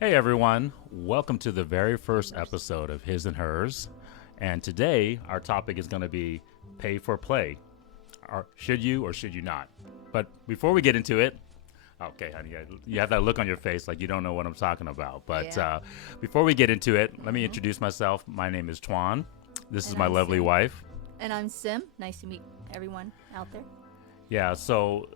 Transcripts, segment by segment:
Hey everyone, welcome to the very first episode of His and Hers. And today our topic is going to be pay for play. Or should you or should you not? But before we get into it, okay, honey, you have that look on your face like you don't know what I'm talking about. But before we get into it, let me introduce myself. My name is Tuan. This is my lovely Sim. wife. And I'm Sim. Nice to meet everyone out there. Yeah, so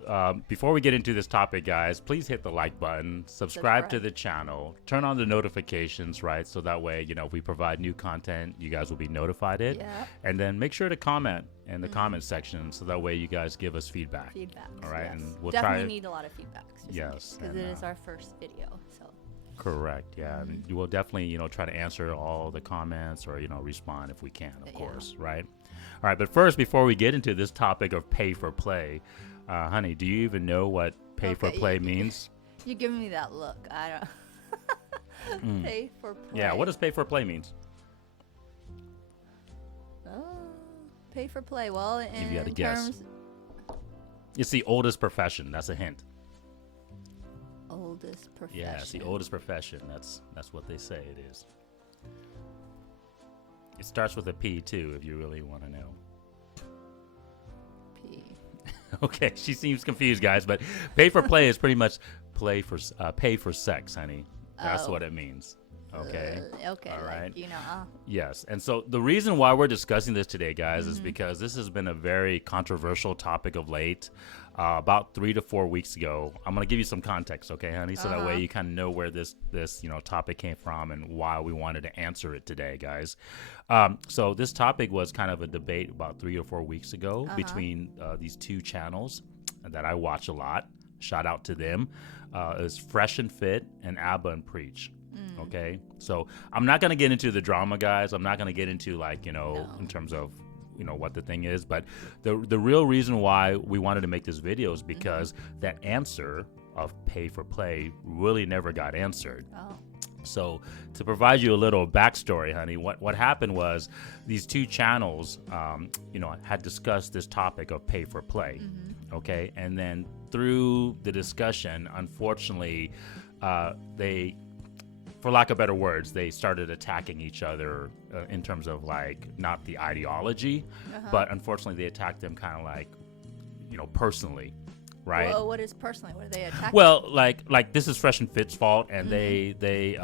before we get into this topic, guys, please hit the like button, subscribe to the channel, turn on the notifications, right? So that way, if we provide new content, you guys will be notified it. Yeah. And then make sure to comment in the comment section so that way you guys give us feedback. Feedbacks. All right, yes. and we'll definitely need a lot of feedbacks. Yes, Because it is our first video, so. Correct. Yeah, and we'll definitely try to answer all the comments or respond if we can, of course, right? All right, but first, before we get into this topic of pay for play, honey, do you even know what pay for play means? You're giving me that look. I don't. Pay for play. Yeah, what does pay for play means? Pay for play. Well, If you had to in guess. terms It's the oldest profession. That's a hint. oldest profession. Yeah, it's the oldest profession. That's what they say it is. It starts with a P too, if you really want to know. P. Okay, she seems confused, guys, but pay for play is pretty much pay for sex, honey. That's what it means. Okay. Okay. All right. Yes, and so the reason why we're discussing this today, guys, is because this has been a very controversial topic of late. About 3 to 4 weeks ago, I'm gonna give you some context, okay, honey, so that way you kind of know where this topic came from and why we wanted to answer it today, guys. So this topic was kind of a debate about 3 or 4 weeks ago between these two channels that I watch a lot. Shout out to them. It's Fresh and Fit and Abba and Preach. Okay, so I'm not gonna get into the drama, guys. I'm not gonna get into in terms of what the thing is, but the real reason why we wanted to make this video is because that answer of pay for play really never got answered. Oh. So to provide you a little backstory, honey, what happened was these two channels, had discussed this topic of pay for play, okay, and then through the discussion, unfortunately, they, for lack of better words, they started attacking each other in terms of not the ideology, but unfortunately they attacked them kind of personally, right? Well, what is personally? What are they attacking? Well, like this is Fresh and Fit's fault, and they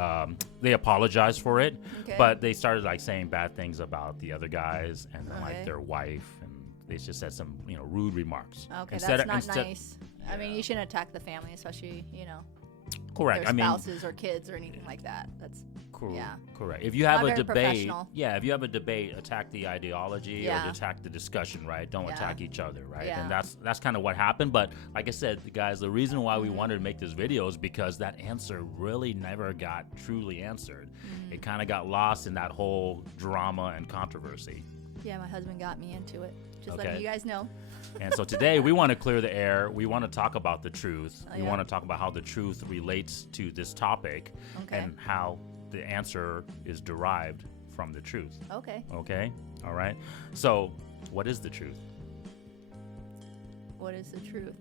apologized for it, but they started saying bad things about the other guys and then their wife, and they just said some rude remarks. Okay, that's not nice. I mean, you shouldn't attack the family, especially Correct. their spouses or kids or anything like that. That's correct. If you have Not a very debate, professional. if you have a debate, attack the ideology or attack the discussion, right? Don't attack each other, right? Yeah. And that's kind of what happened. But like I said, guys, the reason why we wanted to make this video is because that answer really never got truly answered. It kind of got lost in that whole drama and controversy. Yeah, my husband got me into it. Just Okay. letting you guys know. And so today we want to clear the air. We want to talk about the truth. We want to talk about how the truth relates to this topic and how the answer is derived from the truth. Okay. Okay? All right. So, what is the truth? What is the truth?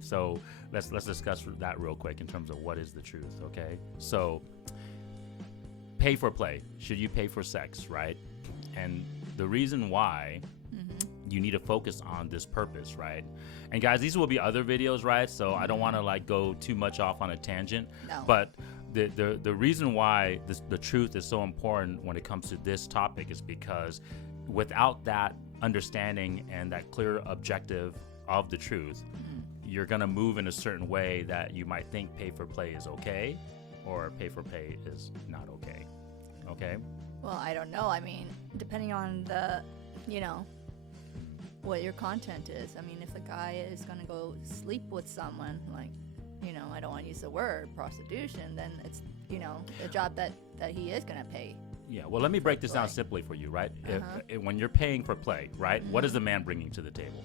So, let's discuss that real quick in terms of what is the truth, okay? So, pay for play. Should you pay for sex, right? And the reason why you need to focus on this purpose, right? And guys, these will be other videos, right? So I don't want to go too much off on a tangent. No. But the reason why the truth is so important when it comes to this topic is because without that understanding and that clear objective of the truth, you're gonna move in a certain way that you might think pay for play is okay, or pay for pay is not okay. Okay? Well, I don't know. I mean, depending on the, what your content is. I mean, if the guy is going to go sleep with someone, I don't want to use the word prostitution, then it's, a job that he is going to pay. Yeah, well, let me break this down simply for you, right? When you're paying for play, right, what is the man bringing to the table?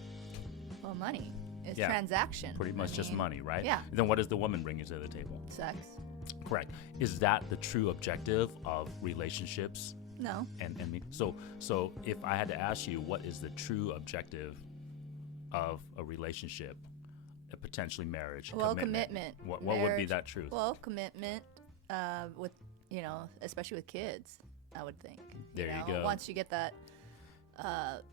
Well, money. It's transaction. Pretty much just money, right? Yeah. Then what is the woman bringing to the table? Sex. Correct. Is that the true objective of relationships? No. So if I had to ask you, what is the true objective of a relationship, a potentially marriage? Well, commitment. What would be that truth? Well, commitment with, especially with kids, I would think. There you go. Once you get that,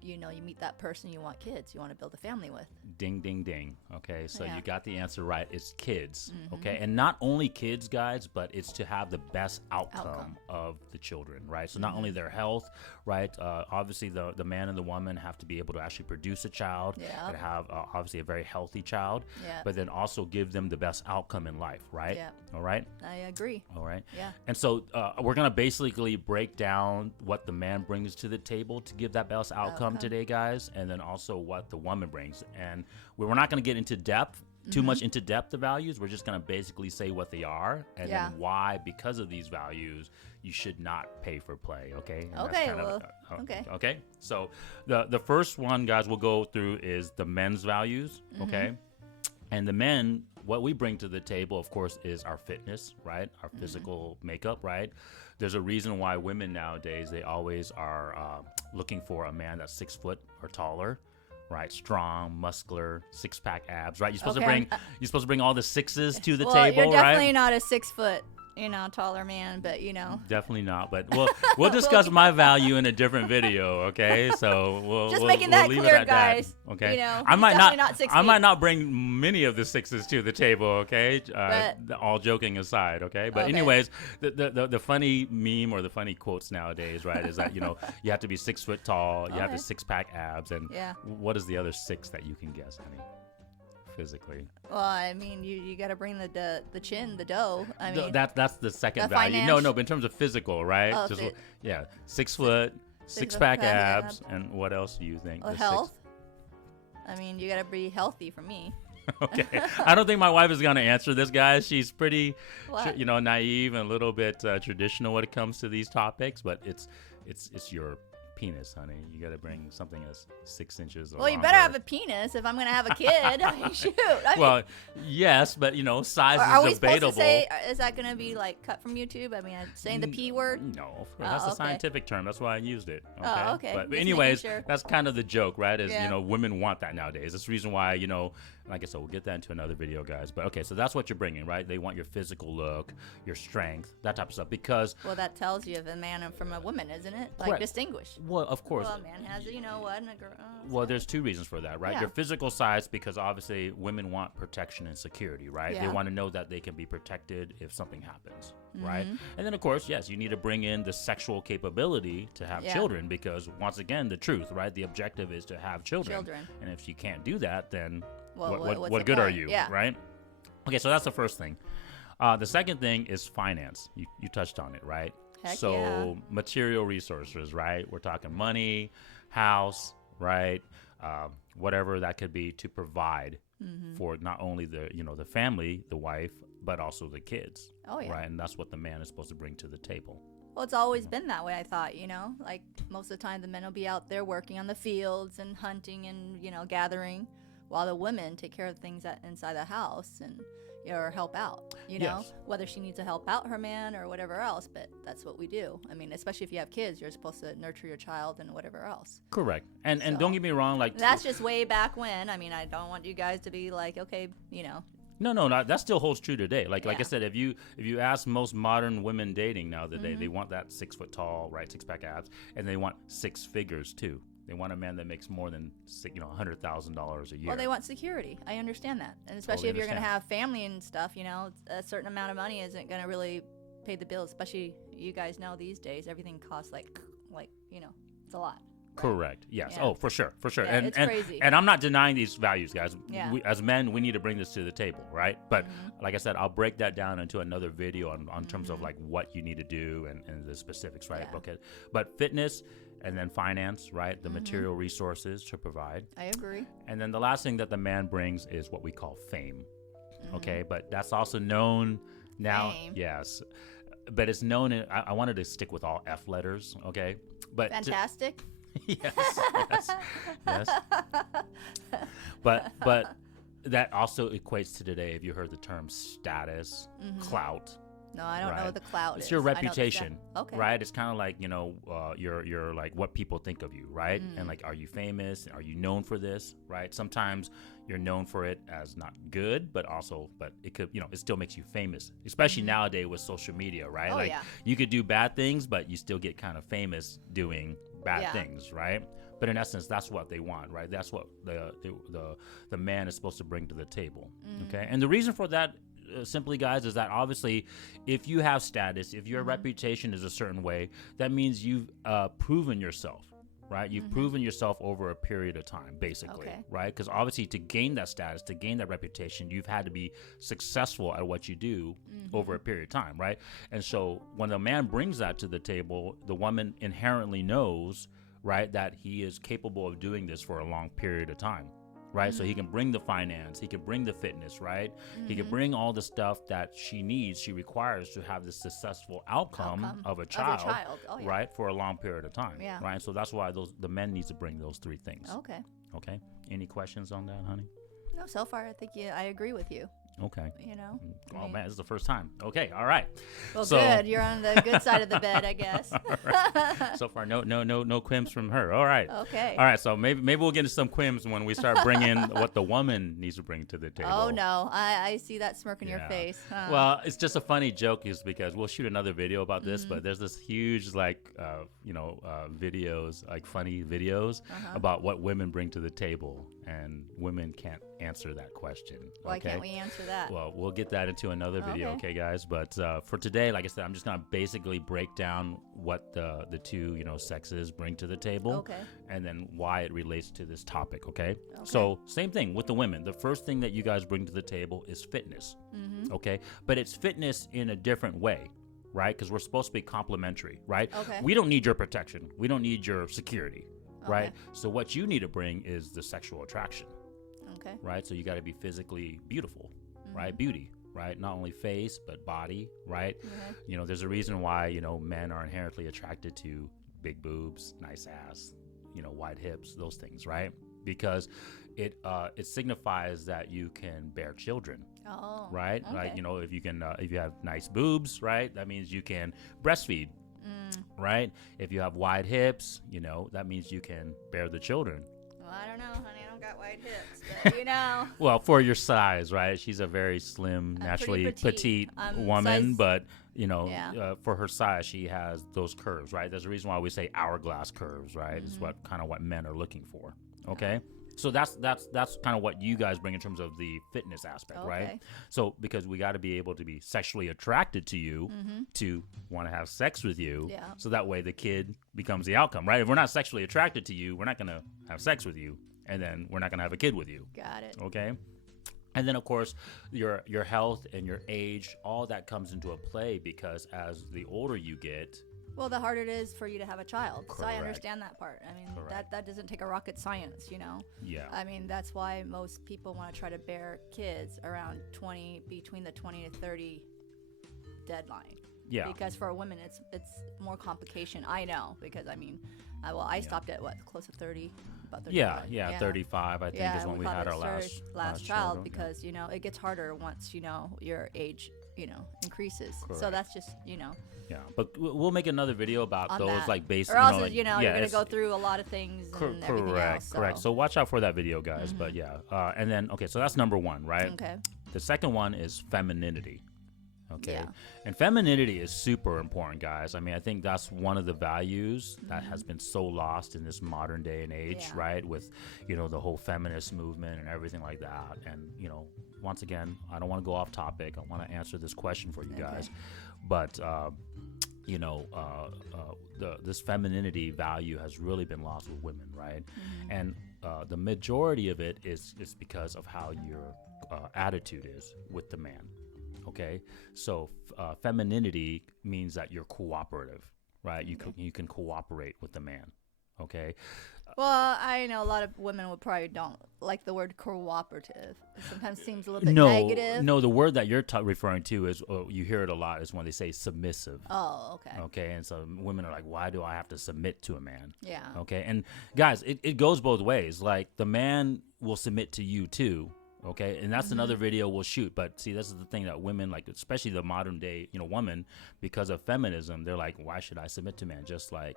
you meet that person, you want kids, you want to build a family with. Ding, ding, ding. Okay, so Yeah. you got the answer right. It's kids. Okay, and not only kids, guys, but it's to have the best outcome of the children, right? So not only their health, right? Obviously, the man and the woman have to be able to actually produce a child Yeah. and have obviously a very healthy child, Yeah. but then also give them the best outcome in life, right? Yeah. All right. I agree. All right. Yeah. And so we're going to basically break down what the man brings to the table to give that best outcome today, guys, and then also what the woman brings. And we're not going to get into depth, too much into depth of values. We're just going to basically say what they are and then why, because of these values, you should not pay for play, okay? And Okay, that's kind well, of, okay. Okay, so the first one, guys, we'll go through is the men's values, okay? And the men, what we bring to the table, of course, is our fitness, right? Our physical makeup, right? There's a reason why women nowadays, they always are looking for a man that's 6 foot or taller, right? Strong, muscular, 6-pack abs, right? You're supposed to bring all the sixes to the Well, table, you're definitely right? not a 6 foot, taller man, but Definitely not. But we'll discuss my value in a different video, okay? So we'll making we'll that leave clear, it at guys. that, okay? I he's might definitely not 6 I feet. might not bring many of the sixes to the table, okay? But- All joking aside, okay? But Okay. anyways, the funny meme or the funny quotes nowadays, right, is that you have to be 6 foot tall, you have the Okay. 6-pack abs, and Yeah. what is the other 6 that you can guess, honey? Physically. Well, I mean, you got to bring the chin, the dough. I mean, That's the second the value. finance- No, but in terms of physical, right? Oh, Just fit. yeah, 6 foot, 6-pack abs, and what else do you think? well, The health. I mean, you got to be healthy for me. Okay, I don't think my wife is gonna answer this, guys. She's pretty, What? naive and a little bit traditional when it comes to these topics. But it's your penis, honey. You got to bring something that's 6 inches. Or Well, you better longer. have a penis if I'm gonna have a kid. I mean, shoot. I mean, Well, yes, but size are we is supposed debatable. to say? Is that gonna be like cut from YouTube? I mean, I'm saying the P word. No, of course. That's a okay. scientific term. That's why I used it. Okay. Oh, okay. But Just anyways, making sure. that's kind of the joke, right? Is Yeah. women want that nowadays. That's the reason why like I said, we'll get that into another video, guys. But okay, so that's what you're bringing, right? They want your physical look, your strength, that type of stuff. Because Well, that tells you if a man from a woman, isn't it? Like Correct. distinguished. well, of course. Well, a man has, what, and a girl. Well, there's 2 reasons for that, right? Yeah. Your physical size, because obviously women want protection and security, right? They Yeah. want to know that they can be protected if something happens, right? Mm-hmm. And then, of course, yes, you need to bring in the sexual capability to have Yeah. children, because once again, the truth, right? The objective is to have children. Children. And if you can't do that, then Well, what's what the good are point? you, Yeah. right? Okay, so that's the first thing. The second thing is finance. You touched on it, right? Heck So yeah. material resources, right? We're talking money, house, right? Whatever that could be to provide Mm-hmm. for not only the family, the wife, but also the kids. Oh, yeah. Right, and that's what the man is supposed to bring to the table. Well, it's always been that way, I thought, Like, most of the time, the men will be out there working on the fields and hunting and, gathering, while the women take care of things inside the house and, or help out, Yes. Whether she needs to help out her man or whatever else, but that's what we do. I mean, especially if you have kids, you're supposed to nurture your child and whatever else. Correct. And So- don't get me wrong, like That's just way back when. I mean, I don't want you guys to be like, okay, No, that still holds true today. Like I Yeah. said, if you ask most modern women dating now that Mm-hmm. they want that 6 foot tall, right, 6-pack abs, and they want 6 figures too. They want a man that makes more than $100,000 a year. well, they want security. I understand that. And especially if you're going to understand. have family and stuff, a certain amount of money isn't going to really pay the bills. Especially you guys know these days, everything costs like, it's a lot. Correct. Yes. Yeah. Oh, for sure. Yeah, and it's crazy. and I'm not denying these values, guys. Yeah. We, as men, we need to bring this to the table, right? But Mm-hmm. like I said, I'll break that down into another video on terms of like what you need to do and the specifics, right? Yeah. Okay. But fitness and then finance, right? The Mm-hmm. material resources to provide. I agree. And then the last thing that the man brings is what we call fame. Mm-hmm. Okay, but that's also known now. Fame. Yes, but it's known. I wanted to stick with all F letters. Okay, but Fantastic. yes. But that also equates to today. Have you heard the term status, Mm-hmm. clout? No, I don't know right? what the clout is. It's your I know the reputation, Okay. right? It's kind of like, you're like what people think of you, right? And like, are you famous? Are you known for this, right? Sometimes you're known for it as not good, but it could, it still makes you famous, especially nowadays with social media, right? Oh, Like yeah. you could do bad things, but you still get kind of famous doing bad Yeah. things, right? But in essence, that's what they want, right? That's what the man is supposed to bring to the table, okay? And the reason for that, simply, guys, is that obviously, if you have status, if your reputation is a certain way, that means you've proven yourself, right? You've proven yourself over a period of time, basically, Okay. right? Because obviously, to gain that status, to gain that reputation, you've had to be successful at what you do over a period of time, right? And so, when a man brings that to the table, the woman inherently knows, right, that he is capable of doing this for a long period of time, right? So he can bring the finance, he can bring the fitness, right? He can bring all the stuff that she requires to have this successful outcome of a child, Oh, yeah. right, for a long period of time, Yeah. right? So that's why the men need to bring those three things. Okay. Okay. Any questions on that, honey? No, so far I think I agree with you. Okay. I Oh mean, man, this is the first time. Okay. All right. Well, So- good. You're on the good side of the bed, I guess. So far, no quims from her. All right. Okay. All right. So maybe we'll get into some quims when we start bringing what the woman needs to bring to the table. Oh no, I see that smirk in your Yeah. face. Huh? Well, it's just a funny joke, is because we'll shoot another video about this, but there's this huge videos, like funny videos about what women bring to the table, and women can't answer that question. Why okay? can't we answer that? Well, we'll get that into another video, Okay. okay, guys? But for today, like I said, I'm just gonna basically break down what the two sexes bring to the table, Okay. and then why it relates to this topic, okay? So same thing with the women. The first thing that you guys bring to the table is fitness, okay? But it's fitness in a different way, right? Because we're supposed to be complementary, right? Okay. We don't need your protection. We don't need your security, right? Okay. So what you need to bring is the sexual attraction, Okay. right? So you got to be physically beautiful, right? Beauty, right? Not only face, but body, right? Okay. There's a reason why, men are inherently attracted to big boobs, nice ass, wide hips, those things, right? Because it signifies that you can bear children, Oh. right? Okay. Like, if you have nice boobs, right? That means you can breastfeed, right? If you have wide hips, that means you can bear the children. Well, I don't know, honey. I don't got wide hips, but Well, for your size, right? She's a very slim, I'm naturally pretty petite I'm woman, size- but Yeah. for her size, she has those curves, right? There's a reason why we say hourglass curves, right? It's what men are looking for. Okay, so that's kind of what you guys bring in terms of the fitness aspect, right? Okay. So because we got to be able to be sexually attracted to you to want to have sex with you, Yeah. so that way the kid becomes the outcome, right? If we're not sexually attracted to you, we're not gonna have sex with you, and then we're not gonna have a kid with you. Got it. Okay. And then of course your health and your age, all that comes into a play, because as the older you get, Well, the harder it is for you to have a child. So I Correct. understand that part. I mean, Correct. that doesn't take a rocket science, yeah, I mean, that's why most people want to try to bear kids around between the 20 to 30 deadline. yeah, Because for a woman, it's more complication. I know, because I mean, I stopped at close to 30, about 35. yeah, 35, I think, is when we had our last child, children. because it gets harder once your age increases. So Correct. that's just Yeah, but we'll make another video about on those, that. like basic, or else like, you're yeah, gonna it's- go through a lot of things and everything correct, else. correct. So watch out for that video, guys. But yeah, and then so that's number one, right? Okay. The second one is femininity. Okay. Yeah. And femininity is super important, guys. I mean, I think that's one of the values that has been so lost in this modern day and age, Yeah. right? With, the whole feminist movement and everything like that. And, once again, I don't want to go off topic. I want to answer this question for you guys. But, this femininity value has really been lost with women, right? And the majority of it is because of how your attitude is with the man. Okay, so femininity means that you're cooperative, right? You can cooperate with the man. Okay, Well, I know a lot of women would probably don't like the word cooperative. It sometimes seems a little bit negative. No, the word that you're referring to is, you hear it a lot, is when they say submissive. Oh, okay. Okay, and so women are like, why do I have to submit to a man? Yeah. Okay, and guys, it goes both ways. Like, the man will submit to you too, Okay, and that's another video we'll shoot. But see, this is the thing that women, like especially the modern day, woman, because of feminism, they're like, why should I submit to man? Just like,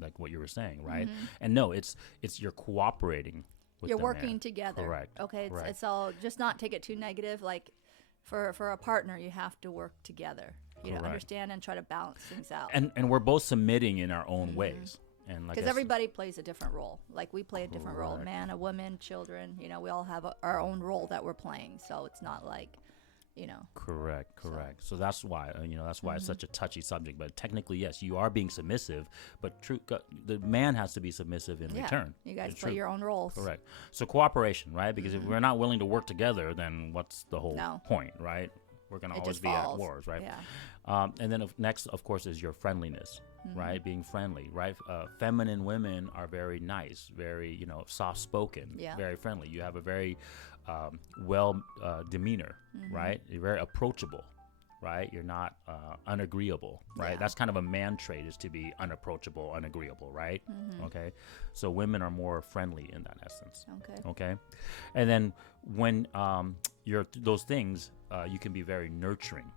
like what you were saying, right? And no, it's you're cooperating with You're the working man. together. Correct. Okay, Correct. it's all, just not take it too negative. Like for a partner, you have to work together. Correct. Understand and try to balance things out. And we're both submitting in our own ways. And like Because everybody plays a different role. Like we play a different role. Correct. Man, a woman, children. We all have our own role that we're playing. So it's not like, Correct. So that's why it's such a touchy subject. But technically, yes, you are being submissive. But the man has to be submissive in return. You guys It's play true. your own roles. Correct. So cooperation, right? Because if we're not willing to work together, then what's the whole No. point, right? We're gonna It always just be at falls. wars, right? Yeah. And then next, of course, is your friendliness, right? Being friendly, right? Feminine women are very nice, very soft-spoken, Yeah. very friendly. You have a very demeanor, right? You're very approachable, right? You're not unagreeable, right? Yeah. That's kind of a man trait, is to be unapproachable, unagreeable, right? Okay, so women are more friendly in that essence. Okay, and then when you're those things, you can be very nurturing,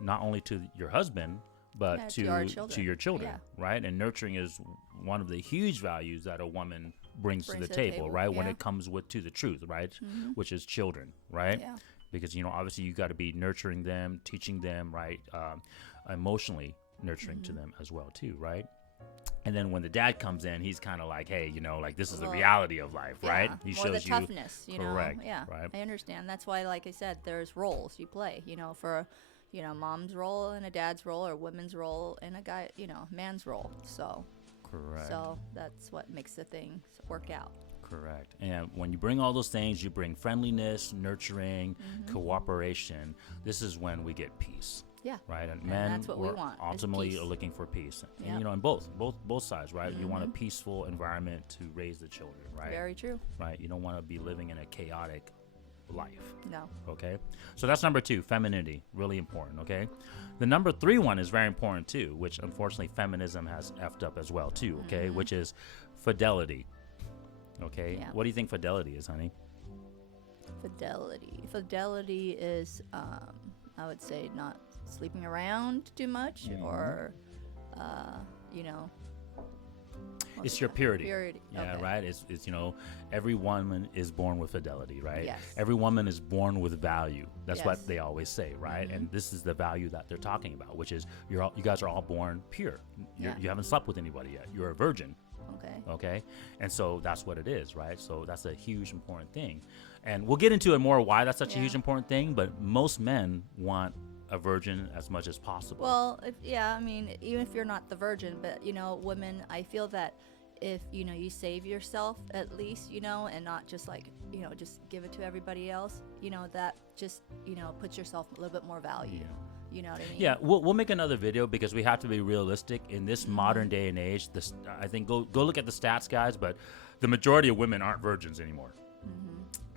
not only to your husband, but to our children. to your children, Yeah. right? And nurturing is one of the huge values that a woman brings to the table, right? When yeah. it comes to the truth, right? Which is children, right? Yeah. Because obviously you got to be nurturing them, teaching them, right? Emotionally nurturing to them as well too, right? And then when the dad comes in, he's kind of like, hey, like this is the reality of life, right? He More shows the toughness, correct, Yeah, right? I understand. That's why, like I said, there's roles you play. For mom's role and a dad's role, or woman's role and a guy, man's role. So, correct. So that's what makes the thing work out. Correct. And when you bring all those things, you bring friendliness, nurturing, cooperation. This is when we get peace. Yeah. Right. And men that's what we want, is ultimately peace. are looking for peace. Yep. And in both sides, right? You want a peaceful environment to raise the children, right? Very true. Right. You don't want to be living in a chaotic life. No. Okay. So that's number 2, femininity, really important. Okay. The number 3 one is very important too, which unfortunately feminism has effed up as well too. Okay. Which is fidelity. Okay. Yeah. What do you think fidelity is, honey? Fidelity is, I would say, not sleeping around too much, or, It's your purity. Purity. Yeah, Okay. right. It's every woman is born with fidelity, right? Yes. Every woman is born with value. That's Yes. what they always say, right? And this is the value that they're talking about, which is you guys are all born pure. Yeah. You haven't slept with anybody yet. You're a virgin. Okay. Okay, and so that's what it is, right? So that's a huge important thing, and we'll get into it more why that's such a huge important thing. But most men want a virgin as much as possible. Well, even if you're not the virgin, but women, I feel that if you save yourself at least, and not just like just give it to everybody else, that just puts yourself a little bit more value. Yeah. You know what I mean? Yeah, we'll make another video because we have to be realistic in this modern day and age. I think go look at the stats, guys, but the majority of women aren't virgins anymore.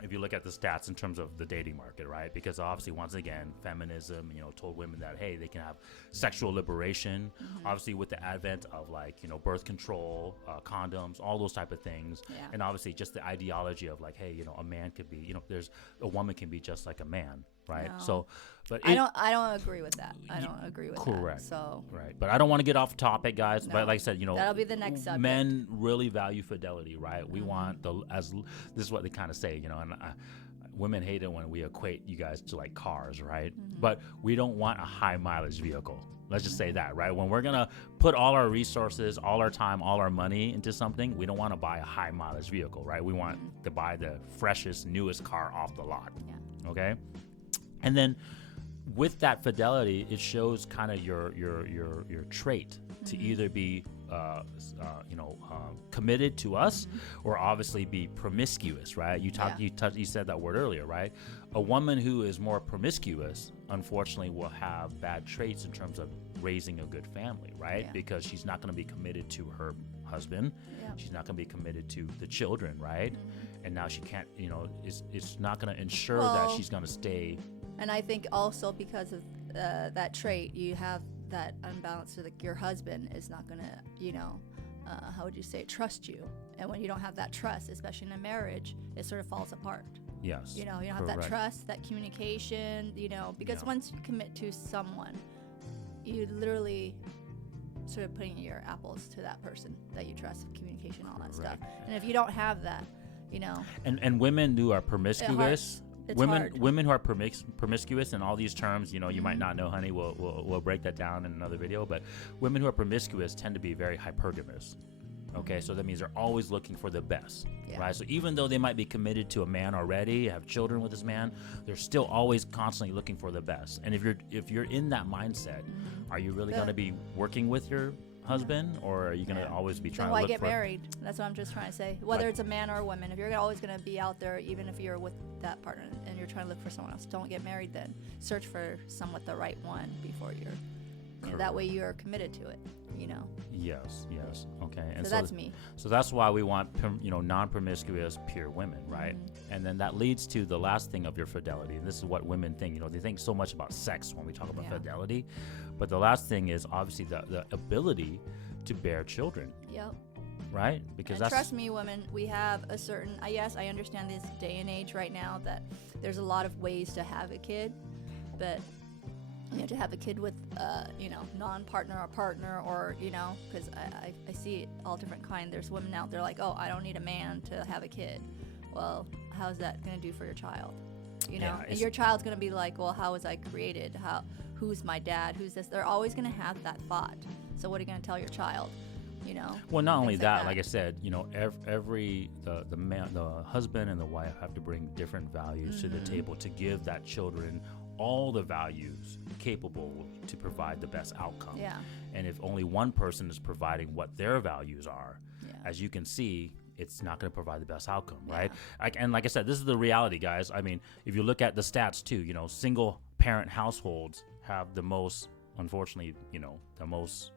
If you look at the stats in terms of the dating market, right? Because obviously, once again, feminism, told women that, hey, they can have sexual liberation. Obviously, with the advent of birth control, condoms, all those type of things. Yeah. And obviously just the ideology of like, hey, a man could be, a woman can be just like a man, right? No. So, but I don't agree with that. I don't agree with that. correct. So Right, but I don't want to get off topic, guys. No. But like I said, That'll be the next subject. Men really value fidelity, right? We want this is what they kind of say, and women hate it when we equate you guys to like cars, right? But we don't want a high mileage vehicle. Let's just say that, right? When we're gonna put all our resources, all our time, all our money into something, we don't want to buy a high mileage vehicle, right? We want to buy the freshest, newest car off the lot. Yeah. Okay, and then with that fidelity, it shows kind of your trait to either be committed to us or obviously be promiscuous, right? You said that word earlier, right? A woman who is more promiscuous, unfortunately, will have bad traits in terms of raising a good family, right? Yeah. Because she's not going to be committed to her husband. Yeah. She's not going to be committed to the children, right? And now she can't, it's not going to ensure that Well, she's going to stay. And I think also because of that trait, you have that unbalance to your husband is not going to, how would you say, trust you. And when you don't have that trust, especially in a marriage, it sort of falls apart. Yes. You know, you don't have that Correct. trust, that communication, you know, because Yeah. once you commit to someone, you literally sort of putting your apples to that person that you trust, communication, all that stuff. Correct. And if you don't have that, you know, And women who are promiscuous, It's women hard. women who are promiscuous and all these terms, you know, you might not know, honey. We'll break that down in another video. But women who are promiscuous tend to be very hypergamous. Okay, so that means they're always looking for the best, Yeah. right? So even though they might be committed to a man already, have children with this man, they're still always constantly looking for the best. And if you're in that mindset, are you really going to be working with your husband, or are you going to always be then trying why to look get for? married? That's what I'm just trying to say. Whether Like- it's a man or a woman, if you're always going to be out there, even if you're with that partner and you're trying to look for someone else, don't get married then. Search for somewhat the right one before you know, that way you're committed to it, you know. Yes, okay. And So that's me. So that's why we want, non-promiscuous, pure women, right? And then that leads to the last thing of your fidelity. And this is what women think. You know, they think so much about sex when we talk about Yeah. fidelity. But the last thing is obviously the ability to bear children, Yep. right? Because And that's trust me, women, we have a certain, yes, I understand this day and age right now that there's a lot of ways to have a kid, but you have to have a kid with, you know, non-partner or partner, or, you know, because I see it all different kind. There's women out there like, oh, I don't need a man to have a kid. Well, how's that going to do for your child? You know, Yeah, and your child's going to be like, well, how was I created? Who's my dad? Who's this? They're always going to have that thought. So what are you going to tell your child? You know. well, not only things that, like I said, you know, the man, the husband and the wife have to bring different values to the table to give that children all the values capable to provide the best outcome. Yeah. And if only one person is providing what their values are, Yeah. as you can see, it's not going to provide the best outcome, right? And like I said, this is the reality, guys. I mean, if you look at the stats too, you know, single parent households have the most, unfortunately, you know, the most,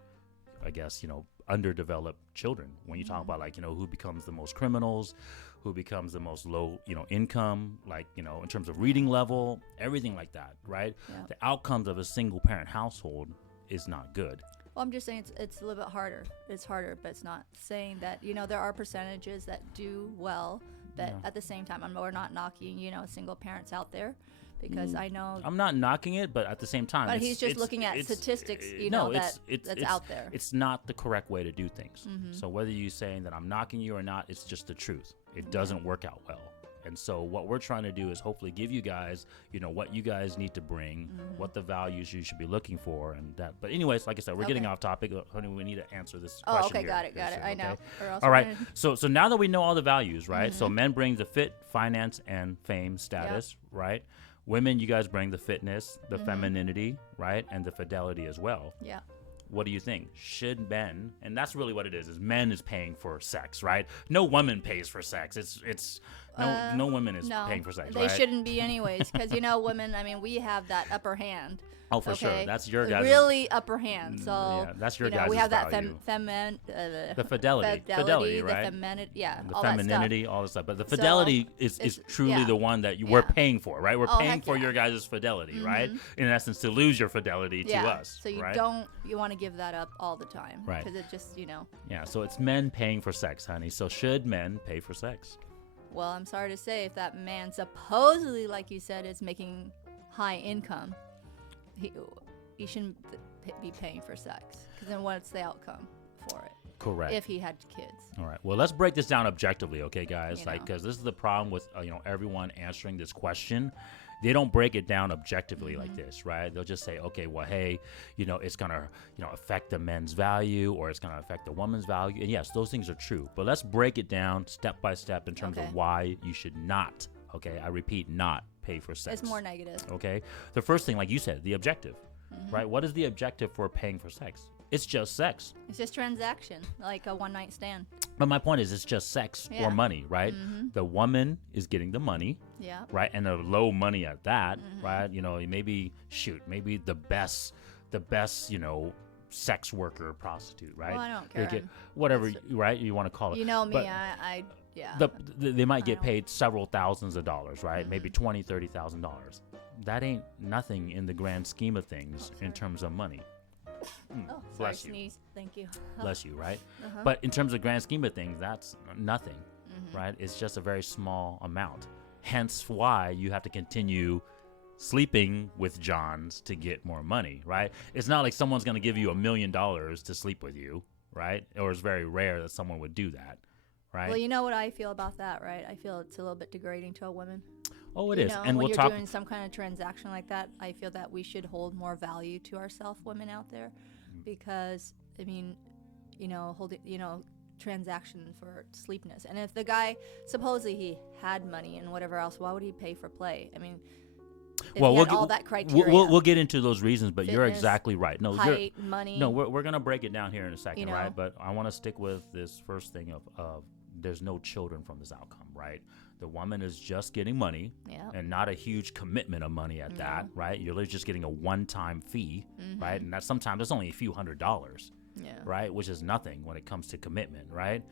I guess, you know, underdeveloped children. When you talk about, like, you know, who becomes the most criminals, who becomes the most low, you know, income, like, you know, in terms of reading level, everything like that, right? Yeah. The outcomes of a single parent household is not good. Well, I'm just saying it's a little bit harder. It's harder, but it's not saying that, you know, there are percentages that do well, but at the same time, we're not knocking, you know, single parents out there, because I know. I'm not knocking it, but at the same time, But he's just looking at statistics, you know, that's out there. It's not the correct way to do things. So whether you're saying that I'm knocking you or not, it's just the truth. It doesn't work out well. And so what we're trying to do is hopefully give you guys, you know, what you guys need to bring, what the values you should be looking for, and that. But anyways, like I said, we're getting Okay. off topic. Honey, we need to answer this Oh, question okay, here. got it. Yes, I know. okay? Or else All we're right. gonna- So now that we know all the values, right? So men bring the fit, finance, and fame status, right? Women, you guys bring the fitness, the femininity, right? And the fidelity as well. Yeah. What do you think? Should men, and that's really what it is men is paying for sex, right? No woman pays for sex. It's no woman is No, paying for sex, they right? shouldn't be anyways, because, you know, women, I mean, we have that upper hand. Oh, for sure. okay? That's your guys' really upper hand. So yeah, that's your you know, guys' we have that value. the fidelity, fidelity, right? the The all femininity, all this stuff. But the fidelity is it's- truly yeah. the one that we're Yeah. paying for, right? We're Oh, paying heck for yeah. your guys' fidelity, right? In essence, to lose your fidelity yeah. to us, So you right? you want to give that up all the time, Right. Because it just, you know. Yeah, so it's men paying for sex, honey. So should men pay for sex? Well, I'm sorry to say, if that man supposedly, like you said, is making high income, he shouldn't be paying for sex. Because then what's the outcome for it? Correct. If he had kids. All right. Well, let's break this down objectively, okay, guys? You Like, know. because this is the problem with everyone answering this question. They don't break it down objectively like this, right? They'll just say, okay, well, hey, it's gonna affect the men's value, or it's gonna affect the woman's value. And yes, those things are true. But let's break it down step by step in terms Okay. of why you should not. Okay, I repeat, not pay for sex. It's more negative. Okay. The first thing, like you said, the objective, right? What is the objective for paying for sex? It's just sex. It's just transaction, like a one-night stand. But my point is, it's just sex Yeah. or money, right? The woman is getting the money, Yeah. right? And a low money at that, right? Maybe the best, sex worker, prostitute, right? Well, I don't They care. get whatever, right? You want to call it. You know me, But yeah. they might get don't- paid several thousands of dollars, right? Maybe $20,000-$30,000. That ain't nothing in the grand scheme of things in terms of money. Oh, sorry, bless you. sneeze. Thank you. Bless you, right? Uh-huh. But in terms of grand scheme of things, that's nothing, right? It's just a very small amount. Hence why you have to continue sleeping with Johns to get more money, right? It's not like someone's going to give you $1 million to sleep with you, right? Or it's very rare that someone would do that, right? Well, you know what I feel about that, right? I feel it's a little bit degrading to a woman. Oh, it You is. know, And when we'll you're talk. doing some kind of transaction like that, I feel that we should hold more value to ourselves, women out there, because I mean, holding, transaction for sleepness. And if the guy supposedly he had money and whatever else, why would he pay for play? I mean, if Well, he we'll had all that criteria, we'll get into those reasons, but you're fitness, exactly right. No, height, money. no, we're gonna break it down here in a second, You know. right? But I want to stick with this first thing of there's no children from this outcome, right? The woman is just getting money, Yeah. and not a huge commitment of money at that, right? You're literally just getting a one-time fee, right? And sometimes it's only a few $100s, Yeah. right? Which is nothing when it comes to commitment, right?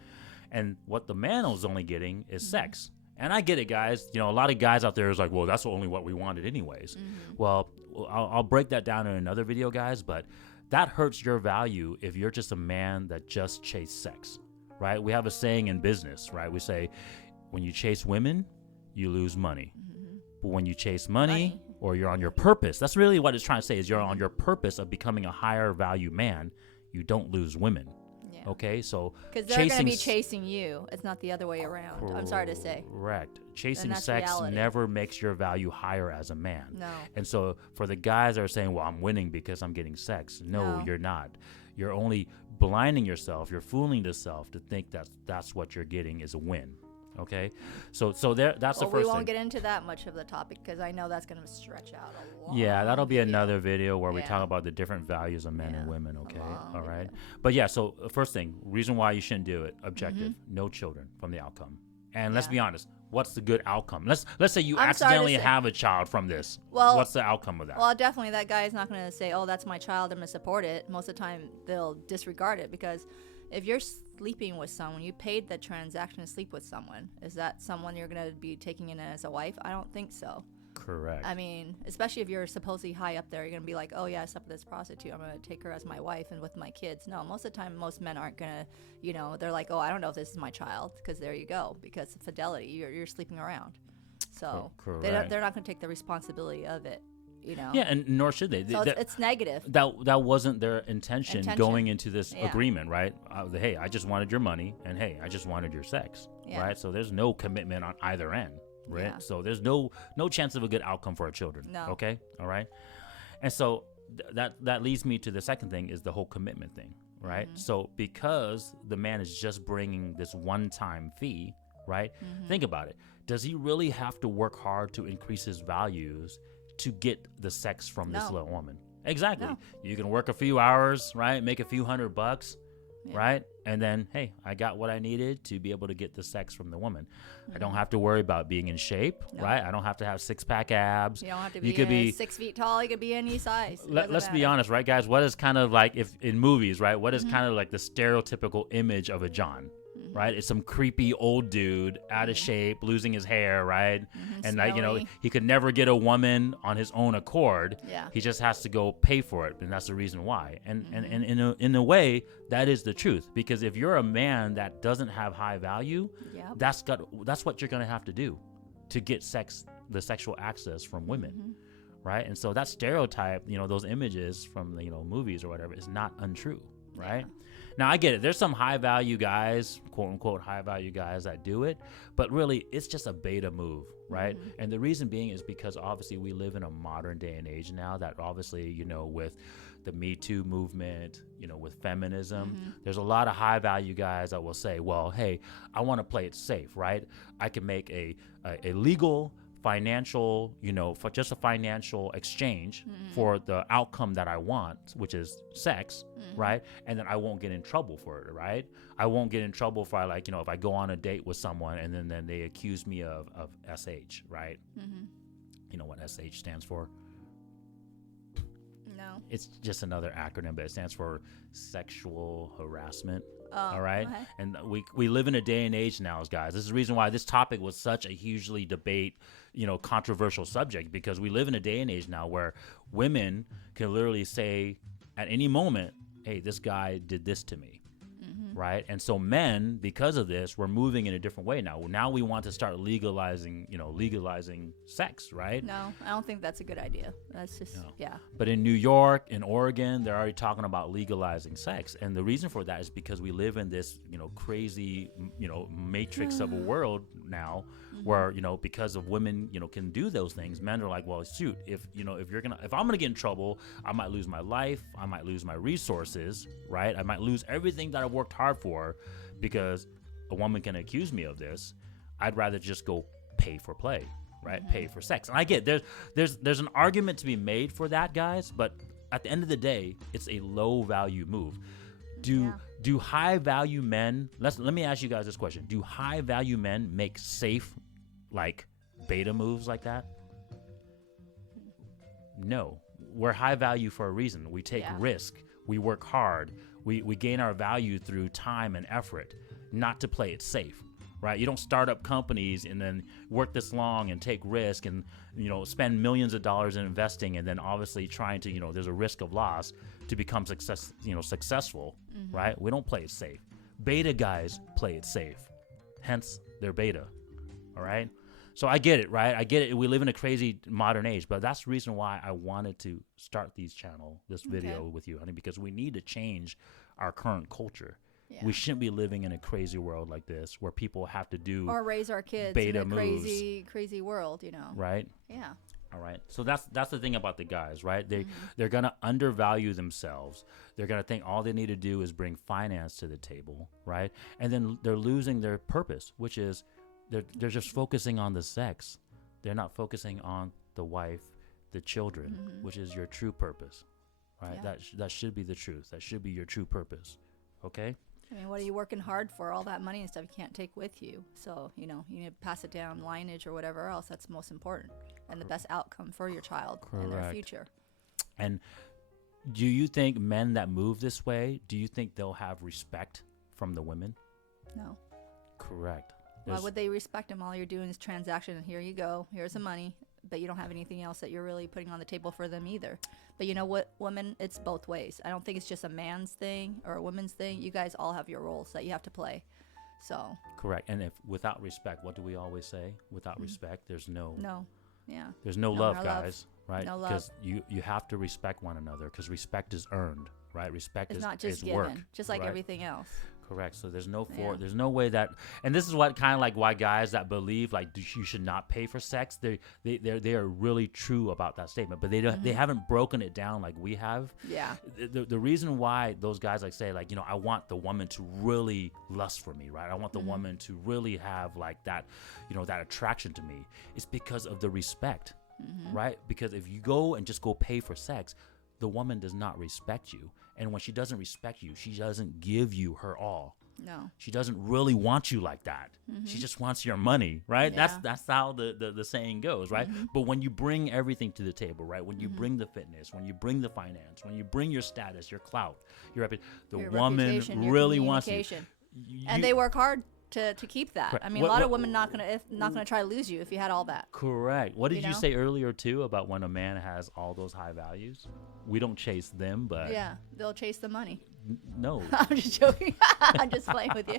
And what the man is only getting is sex. And I get it, guys. A lot of guys out there is like, well, that's only what we wanted anyways. Well, I'll break that down in another video, guys, but that hurts your value if you're just a man that just chase sex, right? We have a saying in business, right? We say, when you chase women, you lose money. But when you chase money, or you're on your purpose, that's really what it's trying to say, is you're on your purpose of becoming a higher value man, you don't lose women. Yeah. Okay, so Because they're going to be chasing you. It's not the other way around. I'm sorry to say. Correct. Chasing that's sex reality. never makes your value higher as a man. No. And so for the guys that are saying, well, I'm winning because I'm getting sex. No, No. you're not. You're only blinding yourself. You're fooling yourself to think that that's what you're getting is a win. Okay, so that's the Well, first we won't thing. get into that much of the topic because I know that's going to stretch out a lot. Yeah, that'll be another video where we Yeah. talk about the different values of men and Yeah, women. a Okay, long all right. video. But yeah, so first thing, reason why you shouldn't do it, objective, no children from the outcome. And let's Yeah. be honest, what's the good outcome? Let's say you I'm sorry to accidentally say- have a child from this. Well- what's the outcome of that? Well, definitely that guy is not going to say, "Oh, that's my child. I'm going to support it." Most of the time, they'll disregard it because if you're sleeping with someone, you paid the transaction to sleep with someone. Is that someone you're going to be taking in as a wife? I don't think so. Correct. I mean, especially if you're supposedly high up there, you're going to be like, "Oh yeah, I slept with this prostitute. I'm going to take her as my wife and with my kids." No, most of the time, most men aren't going to, they're like, "Oh, I don't know if this is my child," because there you go. Because fidelity, you're sleeping around. So Correct. they're not going to take the responsibility of it. Yeah, and nor should they. So it's negative. That wasn't their intention going into this Yeah. agreement, right? Hey, I just wanted your money, and hey, I just wanted your sex, Yeah. right? So there's no commitment on either end, right? Yeah. So there's no chance of a good outcome for our children. No. Okay, all right. And so that leads me to the second thing is the whole commitment thing, right? So because the man is just bringing this one-time fee, right? Think about it. Does he really have to work hard to increase his values to get the sex from this No. little woman? Exactly. No. You can work a few hours, right? Make a few $100, Yeah. right? And then, hey, I got what I needed to be able to get the sex from the woman. I don't have to worry about being in shape, No. right? I don't have to have six-pack abs. You don't have to You be, could be 6 feet tall. You could be any size. It let's doesn't be matter. honest, right, guys? What is kind of like, if in movies, right? What is kind of like the stereotypical image of a John, right? It's some creepy old dude out of shape, losing his hair, right? And like, Smelly. he could never get a woman on his own accord. Yeah. He just has to go pay for it, and that's the reason why. And in a way, that is the truth, because if you're a man that doesn't have high value, Yep. that's what you're gonna have to do to get the sexual access from women. Right? And so that stereotype, those images from the, movies or whatever is not untrue, right? Now I get it. There's some high value guys, quote unquote high value guys that do it, but really it's just a beta move, right? And the reason being is because obviously we live in a modern day and age now that obviously, with the Me Too movement, with feminism, there's a lot of high value guys that will say, well, hey, I want to play it safe, right? I can make a legal financial, for just a financial exchange for the outcome that I want, which is sex, right? And then I won't get in trouble for it, right? I won't get in trouble if I if I go on a date with someone and then they accuse me of SH, right? You know what SH stands for? No. It's just another acronym, but it stands for sexual harassment. Oh, All right. okay. And we live in a day and age now, guys. This is the reason why this topic was such a hugely controversial subject, because we live in a day and age now where women can literally say at any moment, hey, this guy did this to me. right? And so men, because of this, we're moving in a different way now. Now we want to start legalizing sex, right? No, I don't think that's a good idea. That's just, yeah. But in New York, in Oregon, they're already talking about legalizing sex. And the reason for that is because we live in this, crazy, matrix of a world now where, because of women, can do those things. Men are like, well, shoot, if I'm going to get in trouble, I might lose my life. I might lose my resources, right? I might lose everything that I've worked hard for because a woman can accuse me of this. I'd rather just go pay for play. Right, pay for sex, and I get there's an argument to be made for that, guys. But at the end of the day, it's a low value move. Do high value men? Let me ask you guys this question: do high value men make safe, like beta moves like that? No, we're high value for a reason. We take risk. We work hard. We gain our value through time and effort, not to play it safe. Right, you don't start up companies and then work this long and take risk and spend millions of dollars in investing and then obviously trying to there's a risk of loss to become successful. Right, we don't play it safe. Beta guys play it safe, hence they're beta. All right, so I get it, right? I get it. We live in a crazy modern age, but that's the reason why I wanted to start this video with you, honey, because we need to change our current culture. Yeah. We shouldn't be living in a crazy world like this where people have to do or raise our kids beta in a moves. crazy world, Right? Yeah. All right. So that's the thing about the guys, right? They're going to undervalue themselves. They're going to think all they need to do is bring finance to the table, right? And then they're losing their purpose, which is they're just focusing on the sex. They're not focusing on the wife, the children, which is your true purpose, right? Yeah. That should be the truth. That should be your true purpose. Okay? I mean, what are you working hard for? All that money and stuff you can't take with you. So, you need to pass it down lineage or whatever else. That's most important and the best outcome for your child and their future. And do you think men that move this way, do you think they'll have respect from the women? No. Correct. Why would they respect them? All you're doing is transaction, and here you go. Here's the money. But you don't have anything else that you're really putting on the table for them either. But you know what, women, it's both ways. I don't think it's just a man's thing or a woman's thing. You guys all have your roles that you have to play. So correct. And if without respect, what do we always say? Without respect, there's no there's no love, guys. Right? No love. Because you have to respect one another because respect is earned, right? Respect it's is not just is given, work, just like right? everything else. Correct. So there's no way that, and this is what kind of like why guys that believe like you should not pay for sex, they are really true about that statement, but they haven't broken it down like we have. Yeah. The reason why those guys like say like I want the woman to really lust for me, right? I want the woman to really have like that, that attraction to me. It's because of the respect, right? Because if you go and just go pay for sex, the woman does not respect you. And when she doesn't respect you, she doesn't give you her all. No. She doesn't really want you like that. She just wants your money, right? Yeah. That's how the saying goes, right? But when you bring everything to the table, right? When you bring the fitness, when you bring the finance, when you bring your status, your clout, your woman really wants you. And they work hard to keep that. Correct. I mean, a lot of women not gonna try to lose you if you had all that. Correct. What did you say earlier too about when a man has all those high values? We don't chase them, but they'll chase the money. No. I'm just joking. I'm just playing with you.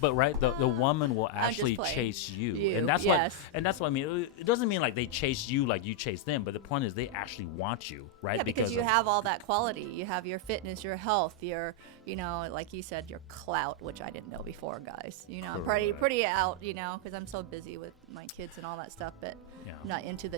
But right, the woman will actually chase you. And that's what I mean. It doesn't mean like they chase you like you chase them, but the point is they actually want you, right? Yeah, because you have all that quality. You have your fitness, your health, your like you said, your clout, which I didn't know before, guys. I'm pretty out, because I'm so busy with my kids and all that stuff, but I'm not into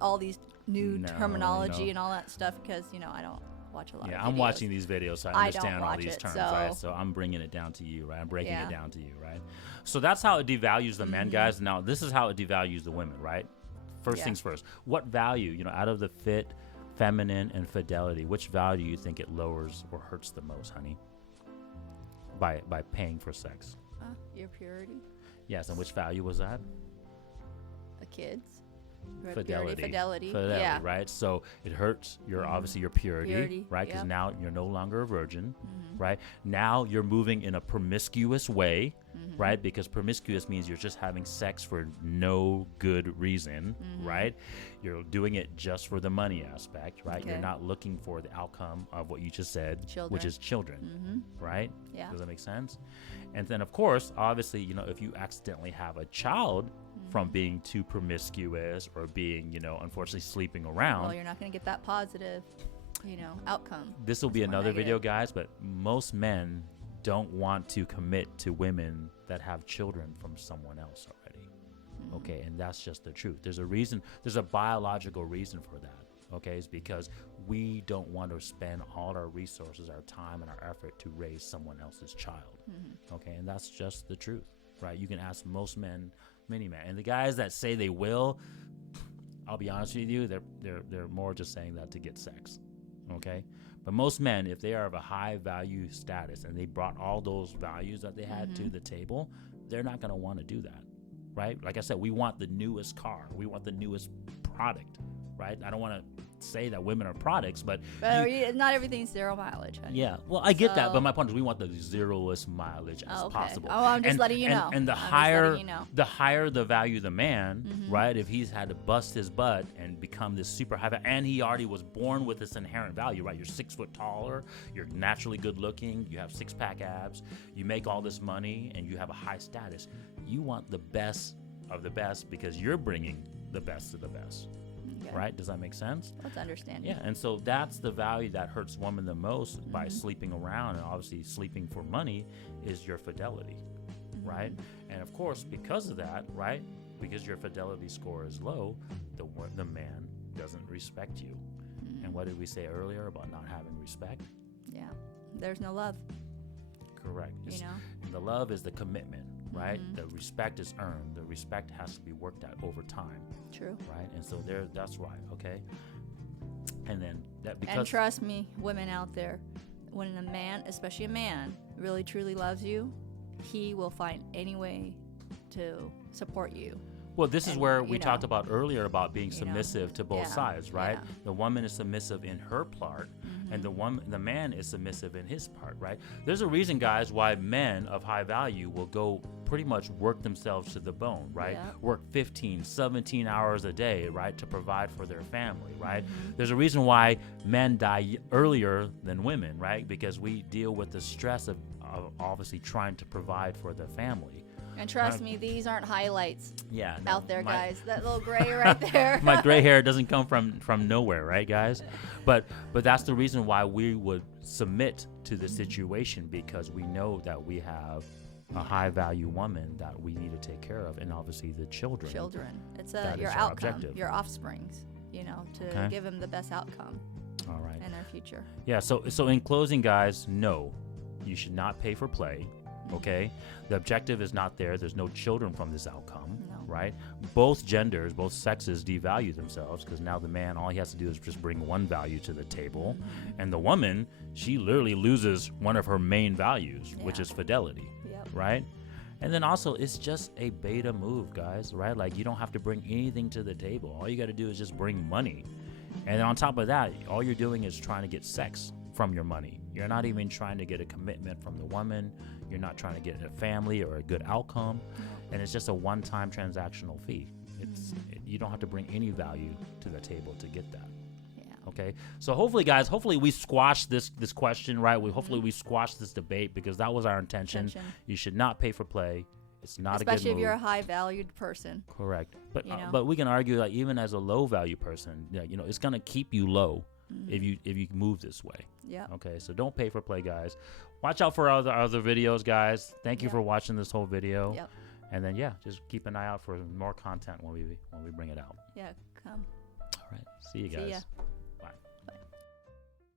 all these new terminology and all that stuff because I don't watch a lot of videos. I'm watching these videos, so I understand all these terms, so. right? So I'm bringing it down to you, right? I'm breaking it down to you, right? So that's how it devalues the men, guys. Now, this is how it devalues the women, right? First things first. What value, out of the fit, feminine, and fidelity, which value do you think it lowers or hurts the most, honey? By paying for sex. Your purity. Yes, and which value was that? The kids. Fidelity. Yeah. Right? So it hurts your obviously your purity, right? Because now you're no longer a virgin, right? Now you're moving in a promiscuous way, right? Because promiscuous means you're just having sex for no good reason, right? You're doing it just for the money aspect, right? Okay. You're not looking for the outcome of what you just said, which is children, right? Yeah. Does that make sense? And then, of course, obviously, if you accidentally have a child from being too promiscuous or being, unfortunately sleeping around. Well, you're not going to get that positive, outcome. This will be another video, guys, but most men don't want to commit to women that have children from someone else already. Okay, and that's just the truth. There's a reason, there's a biological reason for that. Okay, it's because we don't want to spend all our resources, our time, and our effort to raise someone else's child. Okay, and that's just the truth, right? You can ask most men, many men, and the guys that say they will, I'll be honest with you, they're more just saying that to get sex. Okay, but most men, if they are of a high value status and they brought all those values that they had to the table, they're not going to want to do that, right? Like I said, we want the newest car, we want the newest product. Right? I don't want to say that women are products, but not everything's 0 mileage. Honey. Yeah, well, I get that, but my point is we want the zeroest mileage as possible. Oh, I'm just letting you know. And the higher the value the man, right? If he's had to bust his butt and become this super high, and he already was born with this inherent value, right? You're 6 foot taller, you're naturally good looking, you have 6-pack abs, you make all this money, and you have a high status. You want the best of the best because you're bringing the best of the best. Okay. Right? Does that make sense? That's understandable. Yeah, and so that's the value that hurts women the most by sleeping around, and obviously sleeping for money is your fidelity, right? And of course, because of that, right, because your fidelity score is low, the man doesn't respect you. And what did we say earlier about not having respect? Yeah, there's no love. Correct. And the love is the commitment, right? The respect is earned. The respect has to be worked at over time. True. Right? And so that's right, okay? And then and trust me, women out there, when a man, especially a man, really truly loves you, he will find any way to support you. Well, this is where we talked about earlier about being submissive to both sides, right? Yeah. The woman is submissive in her part, and the man is submissive in his part, right? There's a reason, guys, why men of high value will go pretty much work themselves to the bone, right? Yeah. Work 15, 17 hours a day, right, to provide for their family, right? There's a reason why men die earlier than women, right? Because we deal with the stress of obviously trying to provide for the family. And trust me, these aren't highlights out there, my, guys. That little gray right there. My gray hair doesn't come from nowhere, right, guys? But that's the reason why we would submit to the situation, because we know that we have a high-value woman that we need to take care of, and obviously the children. It's your outcome, your offsprings, to give them the best outcome. All right. In their future. Yeah, so in closing, guys, no, you should not pay for play. Okay, the objective is not there. There's no children from this outcome, right? Both genders, both sexes devalue themselves, because now the man, all he has to do is just bring one value to the table, and the woman, she literally loses one of her main values, which is fidelity, right? And then also, it's just a beta move, guys, right? Like, you don't have to bring anything to the table. All you got to do is just bring money, and then on top of that, all you're doing is trying to get sex from your money. You're not even trying to get a commitment from the woman. You're not trying to get a family or a good outcome, and it's just a one-time transactional fee. You don't have to bring any value to the table to get that. Yeah. Okay. So hopefully, guys, we squash this question, right? Hopefully we squash this debate, because that was our intention. You should not pay for play. It's not a good move. Especially if you're a high-valued person. Correct. But we can argue that even as a low-value person, it's gonna keep you low. If you move this way. Yeah. Okay, so don't pay for play, guys. Watch out for other videos, guys. Thank you for watching this whole video. Yep. And then just keep an eye out for more content when we bring it out. Yeah, come. All right. See you guys. See ya.